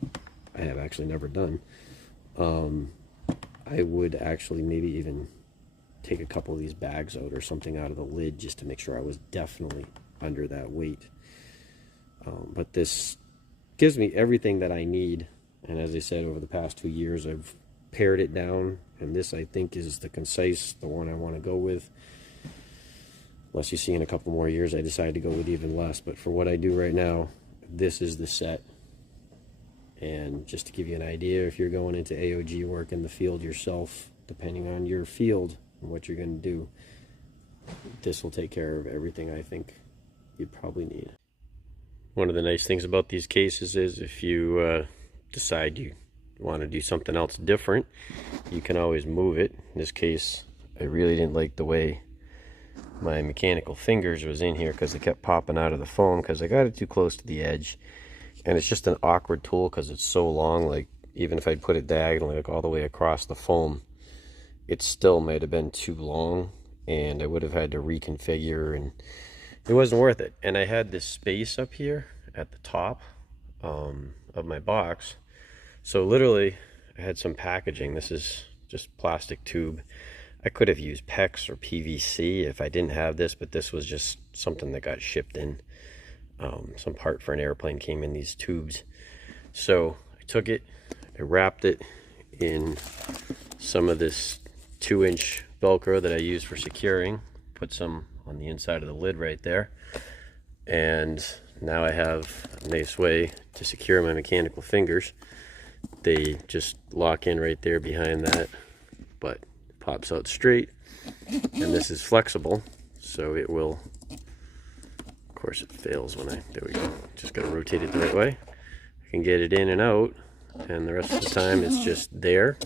I have actually never done. I would actually maybe even take a couple of these bags out or something out of the lid just to make sure I was definitely under that weight. But this gives me everything that I need, and as I said, over the past 2 years I've pared it down, and this I think is the one I want to go with. Unless you see in a couple more years I decide to go with even less, but for what I do right now, this is the set. And just to give you an idea, if you're going into AOG work in the field yourself, depending on your field and what you're going to do, this will take care of everything I think you'd probably need. One of the nice things about these cases is if you decide you want to do something else different, you can always move it. In this case, I really didn't like the way my mechanical fingers was in here because it kept popping out of the foam because I got it too close to the edge. And it's just an awkward tool because it's so long. Like, even if I'd put it diagonally, like all the way across the foam, it still might have been too long, and I would have had to reconfigure, and it wasn't worth it. And I had this space up here at the top of my box, so literally I had some packaging. This is just plastic tube. I could have used PEX or PVC if I didn't have this, but this was just something that got shipped in. Some part for an airplane came in these tubes. So I took it, I wrapped it in some of this 2-inch Velcro that I use for securing, put some on the inside of the lid right there, and now I have a nice way to secure my mechanical fingers. They just lock in right there behind that, but it pops out straight, and this is flexible, so it will, of course it fails when there we go, just gotta rotate it the right way. I can get it in and out, and the rest of the time it's just there,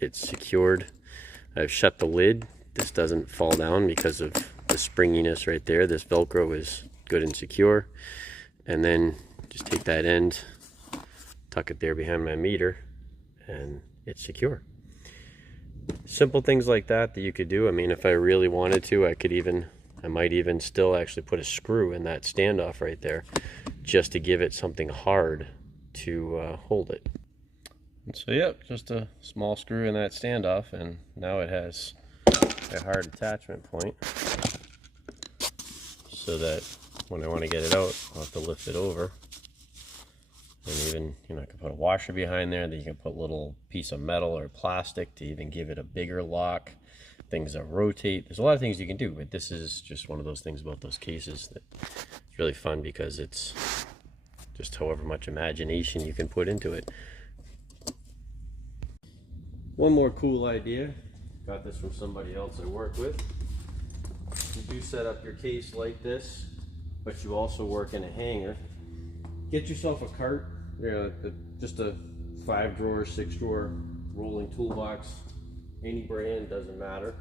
it's secured. I've shut the lid. This doesn't fall down because of the springiness right there. This Velcro is good and secure. And then just take that end, tuck it there behind my meter, and it's secure. Simple things like that you could do. I mean, if I really wanted to, I might even still actually put a screw in that standoff right there just to give it something hard to hold it. And so yep, just a small screw in that standoff, and now it has a hard attachment point so that when I want to get it out, I'll have to lift it over. And even, I can put a washer behind there, then you can put a little piece of metal or plastic to even give it a bigger lock. Things that rotate. There's a lot of things you can do, but this is just one of those things about those cases that it's really fun because it's just however much imagination you can put into it. One more cool idea, got this from somebody else I work with. You do set up your case like this, but you also work in a hanger. Get yourself a cart, just a 5-drawer, 6-drawer rolling toolbox, any brand, doesn't matter.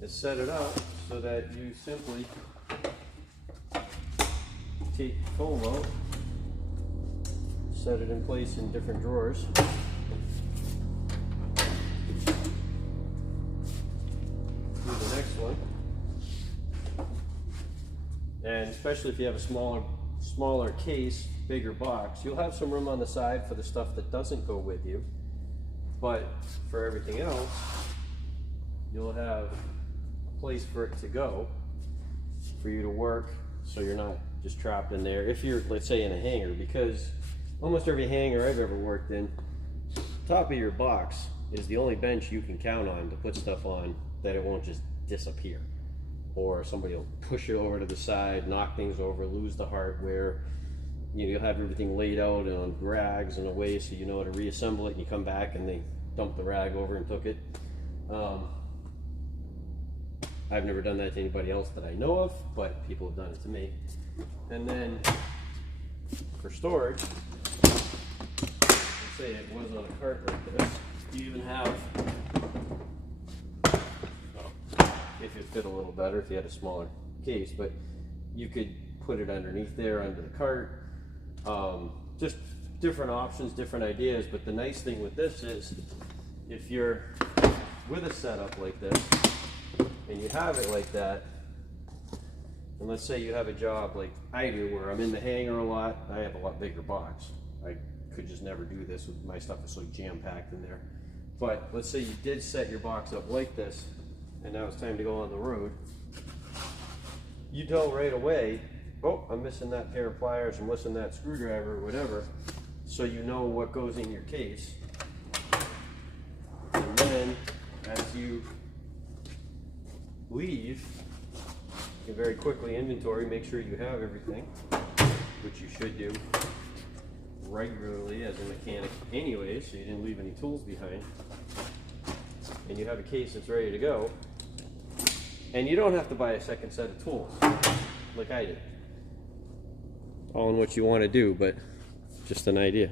And set it up so that you simply take the foam out, set it in place in different drawers. Do the next one, and especially if you have a smaller case, bigger box, you'll have some room on the side for the stuff that doesn't go with you, but for everything else you'll have a place for it to go, for you to work so you're not just trapped in there. If you're, let's say, in a hangar, because almost every hangar I've ever worked in, top of your box is the only bench you can count on to put stuff on that it won't just disappear. Or somebody will push it over to the side, knock things over, lose the hardware. You'll have everything laid out on rags in a way so you know how to reassemble it, and you come back and they dump the rag over and took it. I've never done that to anybody else that I know of, but people have done it to me. And then for storage, let's say it was on a cart like this, you even have, if it fit a little better, if you had a smaller case, but you could put it underneath there, under the cart. Just different options, different ideas. But the nice thing with this is, if you're with a setup like this, and you have it like that, and let's say you have a job like I do, where I'm in the hangar a lot, I have a lot bigger box. I could just never do this with my stuff is so jam-packed in there. But let's say you did set your box up like this, and now it's time to go on the road. You know right away, oh, I'm missing that pair of pliers, I'm missing that screwdriver, or whatever, so you know what goes in your case. And then, as you leave, you can very quickly inventory, make sure you have everything, which you should do regularly as a mechanic anyway, so you didn't leave any tools behind. And you have a case that's ready to go. And you don't have to buy a second set of tools, like I did. All in what you want to do, but just an idea.